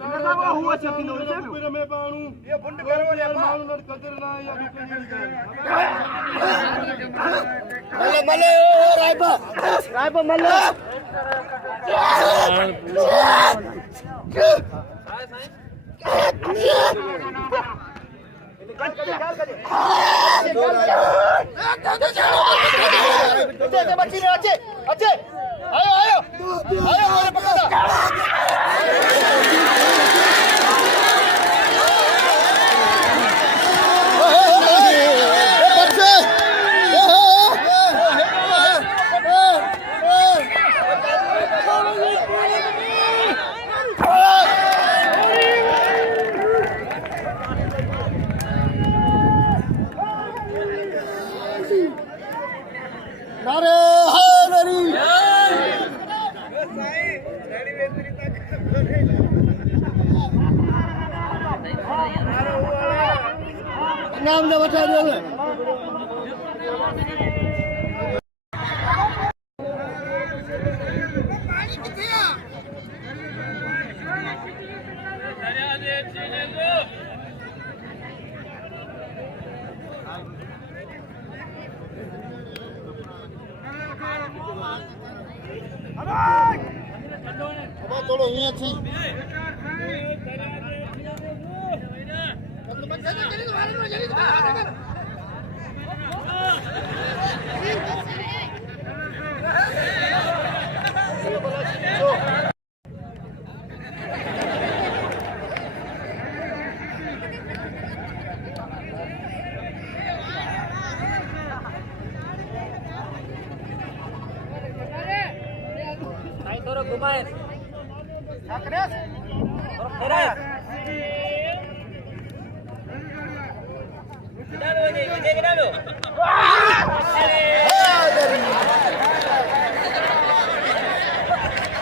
हुआ चकी लो से फिर मैं बाणू ये बुंड करो यार मानू न कदर ना या मले मले ओ रायबा रायबा मले अच्छे आयो आयो आयो मेरे पकड़ा नारे हैदरी नाम ने बता दो चलो यहाँ थी थोड़ा घुमाए Dalo,